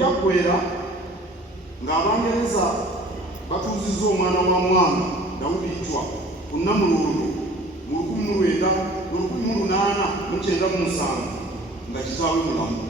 gy'ebyaggwera ng'Abangereza batuuzizza omwana wa Mwanga Dawudi Chwa ku Namulondo mu 1897 nga kitaawe mulamu.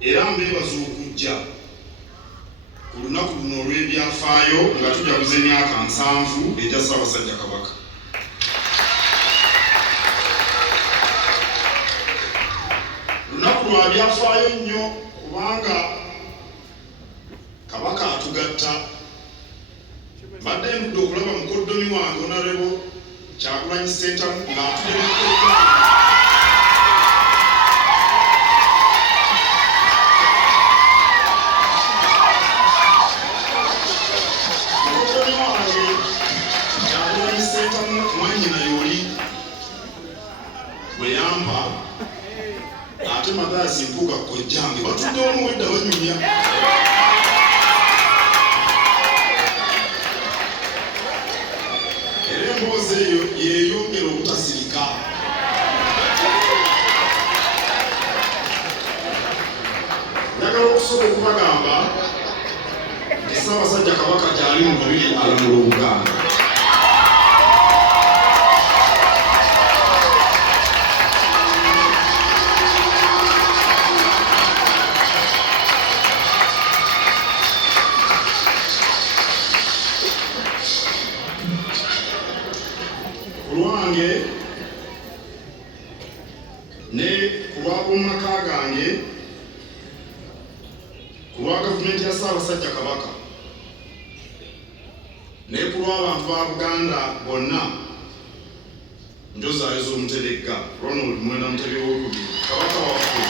Era mbeebaza okujja ku lunaku luno olw'ebyafaayo nga tujaguza emyaka 7 egya Ssaabasajja Kabaka. Lunaku lwa byafaayo nnyo kubanga Kabaka atugatta. Mbadde ndudde okulaba mukoddomi wange Honorable Kyagulanyi Ssentamu ng'atulemekeka mwanyina yoli bwe yampa ate Mathias Mpuuga kojjange batudde wamu wedda banyumya. Era emboozi eyo yeeyongera obutasirika. Njagala okusobola okubagamba nti Ssaabasajja Kabaka gy'ali mu mubiri alamula Obuganda. Kulwange ne kulw'ab'omumaka gange kulwa gavumenti ya Ssaabasajja Kabaka ne kulw'abantu ba Buganda bonna njozaayo z'Omuteregga Ronald Mwenda Mutebi II Kabaka waffe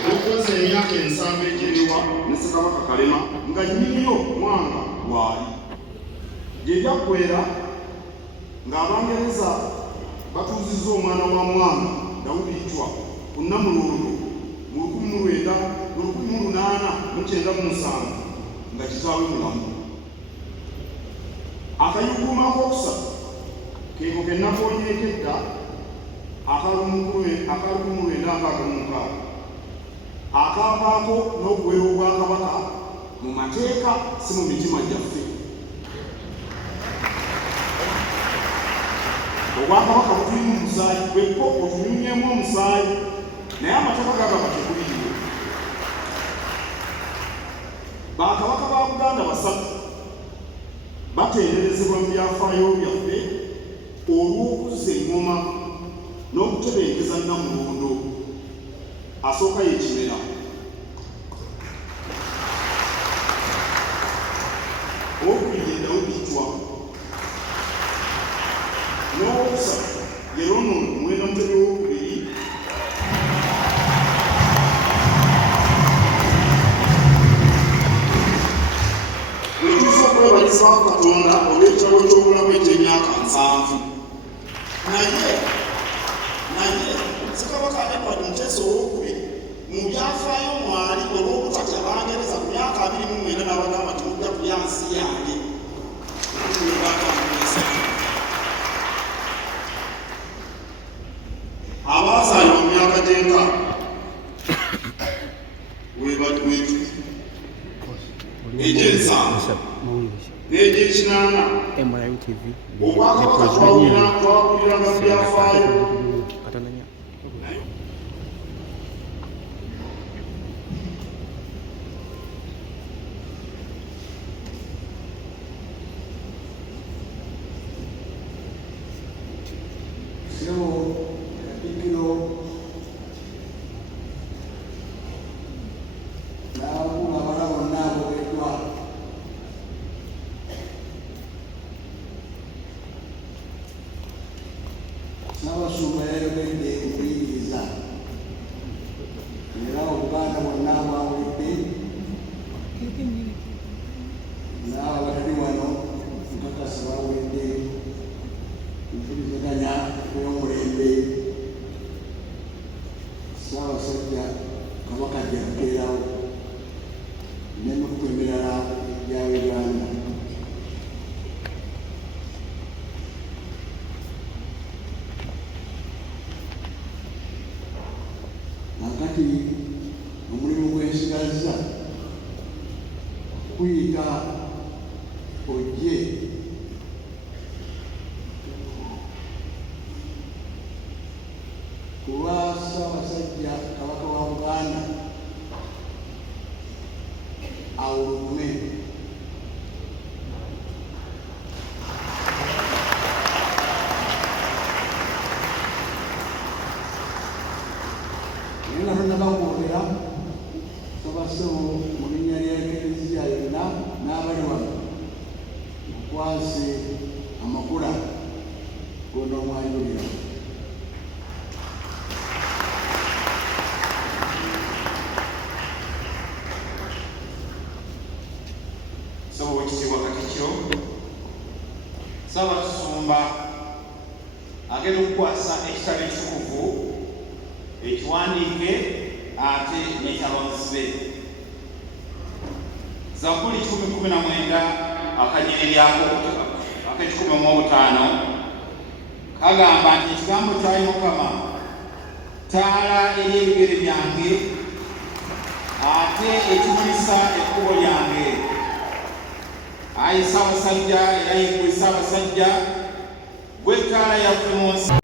olw'okuweza emyaka 7 egyeriwa ne Ssekabaka Kalema nga nnyiniyo Mwanga waali. Gy'ebyaggwera ng'Abangereza batuuzizza omwana wa Mwanga Dawudi Chwa ku Namulondo mu 1897 nga kitaawe mulamu. Akayuguuma ak'okusatu keeko ke nnakoonyeeko edda aka1966 akaavaako n'okuwera Obwakabaka mu mateeka si mu mitima gyaffe. Obwakabaka butulimu omusaayi bwekko otunyumyemu omusaayi naye amateeka gagaba tekuliiwo. Bakabaka ba Buganda basatu batenderezebwa mu byafaayo byaffe olw'okuzza engoma n'okutebenkeza Namulondo. Asooka ye Kimera. Owokubiri ye Dawudi Chwa. N'owokusatu ye Ronald Mwenda Mutebi II. Wetuusa okwebaliza Katonda olw'ekitabo ky'obulamu eky'emyaka 7. Naye Ssekabaka Edward Muteesa II mu byafaayo mwali olw'obutatya Abangereza ku myaka 29 n'abagamba nti mujja kulya nsi yange. Abaazaalibwa mu myaka gy'enka wetu egy'ensanvu n'egy'ekinaana Obwakabaka twawuliranga mu byafaayo. N'abasumba yayogedde okuyiriza kati omulimu gw'ensigaza kuyita ojje ku lwa Ssaabasajja Kabaka wa Buganda awulugume. Naye nga tonnabakwogera Ssabasebo mu linnya lya Eklezia yonna n'abali wano mukwase amakula gondomwanjulira. Ssebo Oweekitiibwa Katikkiro, Ssaabatusumba agenda okukwasa ekitabo ekitukuvu ekiwandiike ate n'ekyabamazibe. Zabbuli 119 akanyiriri ak'ekikumi-mu-butaano kagamba nti ekigambo kya Mukama ttaala eri ebigere byange ate ekimulisa ekkubo lyange. Ayi Ssaabasajja era ye ggwe Ssaabasajja, gwe ttaala yaffe mu nsi.